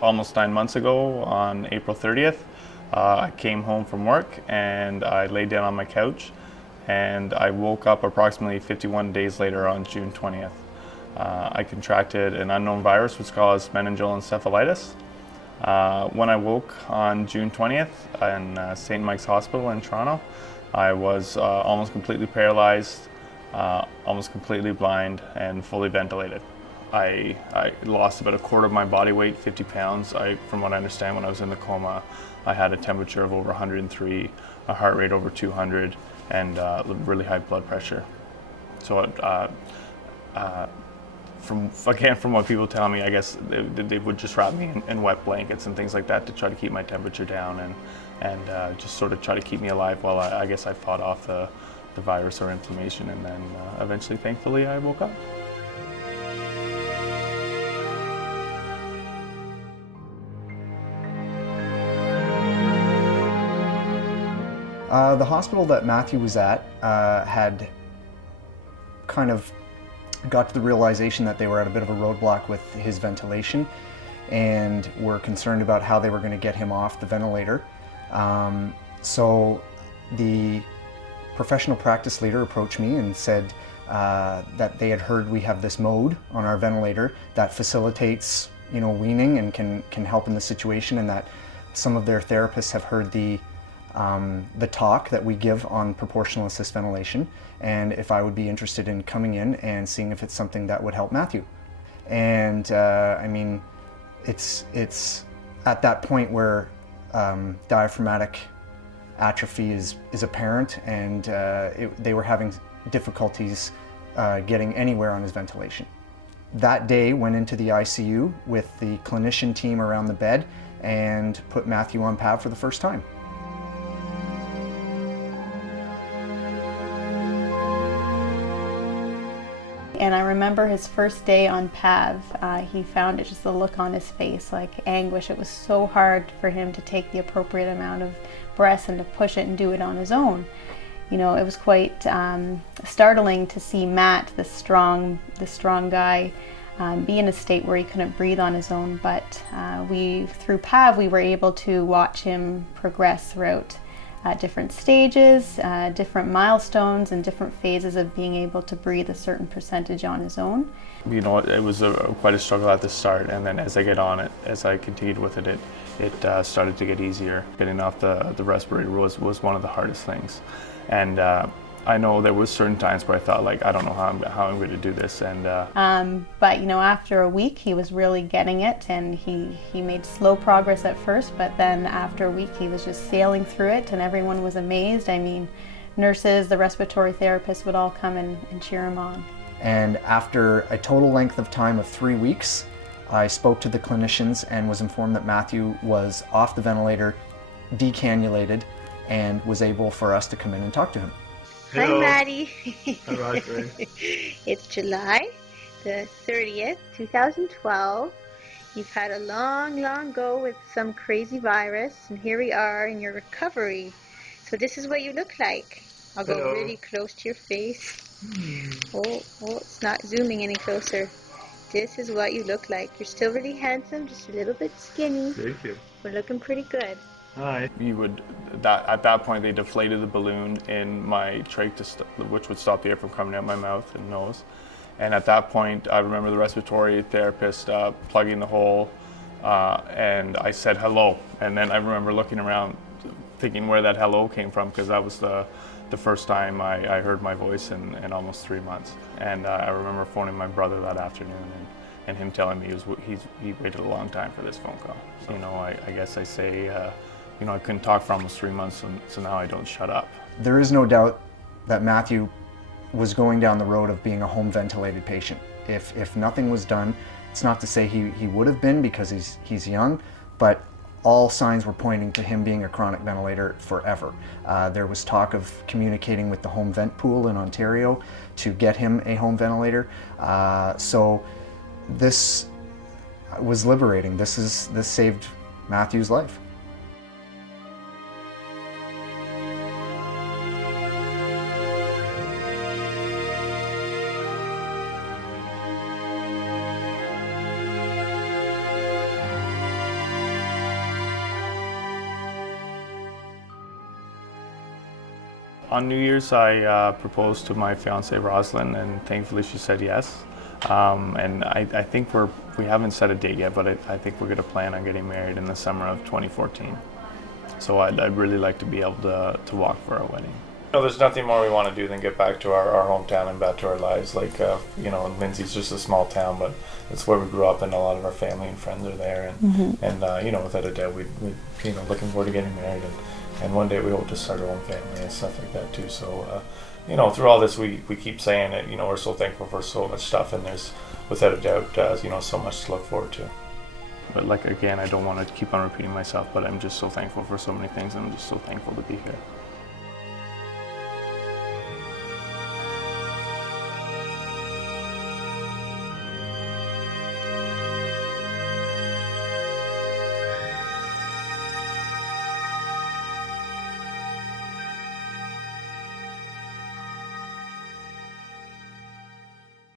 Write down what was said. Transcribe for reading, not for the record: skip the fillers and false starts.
almost 9 months ago on April 30th. I came home from work and I laid down on my couch and I woke up approximately 51 days later on June 20th. I contracted an unknown virus which caused meningeal encephalitis. When I woke on June 20th in St. Mike's Hospital in Toronto, I was almost completely paralyzed, almost completely blind, and fully ventilated. I lost about a quarter of my body weight, 50 pounds. From what I understand, when I was in the coma, I had a temperature of over 103, a heart rate over 200, and really high blood pressure. So from what people tell me, I guess they would just wrap me in wet blankets and things like that to try to keep my temperature down and just sort of try to keep me alive while I guess I fought off the virus or inflammation, and then eventually, thankfully, I woke up. The hospital that Matthew was at had kind of got to the realization that they were at a bit of a roadblock with his ventilation and were concerned about how they were going to get him off the ventilator. So the professional practice leader approached me and said that they had heard we have this mode on our ventilator that facilitates, weaning and can help in the situation, and that some of their therapists have heard the talk that we give on proportional assist ventilation, and if I would be interested in coming in and seeing if it's something that would help Matthew. And it's at that point where diaphragmatic atrophy is apparent, and they were having difficulties getting anywhere on his ventilation. That day went into the ICU with the clinician team around the bed and put Matthew on PAV for the first time. And I remember his first day on PAV, he found it, just the look on his face, like anguish. It was so hard for him to take the appropriate amount of breaths and to push it and do it on his own. It was quite startling to see Matt, the strong guy, be in a state where he couldn't breathe on his own. But through PAV, we were able to watch him progress throughout different stages, different milestones, and different phases of being able to breathe a certain percentage on his own. It was quite a struggle at the start, and then as I continued with it, it started to get easier. Getting off the respirator was one of the hardest things, and I know there was certain times where I thought, like, I don't know how I'm going to do this. But after a week, he was really getting it, and he made slow progress at first, but then after a week, he was just sailing through it, and everyone was amazed. Nurses, the respiratory therapists would all come and cheer him on. And after a total length of time of 3 weeks, I spoke to the clinicians and was informed that Matthew was off the ventilator, decannulated, and was able for us to come in and talk to him. Hello. Hi, Maddie. Hi, Roger. It's July the 30th, 2012. You've had a long go with some crazy virus, and here we are in your recovery. So this is what you look like. I'll go really close to your face. Oh, it's not zooming any closer. This is what you look like. You're still really handsome, just a little bit skinny. Thank you. We're looking pretty good. Hi. At that point, they deflated the balloon in my trach, which would stop the air from coming out my mouth and nose. And at that point, I remember the respiratory therapist plugging the hole, and I said hello. And then I remember looking around, thinking where that hello came from, because that was the first time I heard my voice in almost 3 months. And I remember phoning my brother that afternoon and him telling me he waited a long time for this phone call. So, I guess I say, I couldn't talk for almost 3 months, so now I don't shut up. There is no doubt that Matthew was going down the road of being a home ventilated patient. If nothing was done, it's not to say he would have been, because he's young, but all signs were pointing to him being a chronic ventilator forever. There was talk of communicating with the home vent pool in Ontario to get him a home ventilator. So this was liberating. This saved Matthew's life. On New Year's, I proposed to my fiancee Rosalind, and thankfully she said yes. And I think we haven't set a date yet, but I think we're going to plan on getting married in the summer of 2014. So I'd really like to be able to walk for our wedding. There's nothing more we want to do than get back to our hometown and back to our lives. Like, Lindsay's just a small town, but it's where we grew up, and a lot of our family and friends are there. And without a doubt, we'd looking forward to getting married. And one day we hope to start our own family and stuff like that too. So, through all this, we keep saying it. We're so thankful for so much stuff, and there's, without a doubt, so much to look forward to. But again, I don't want to keep on repeating myself, but I'm just so thankful for so many things, and I'm just so thankful to be here.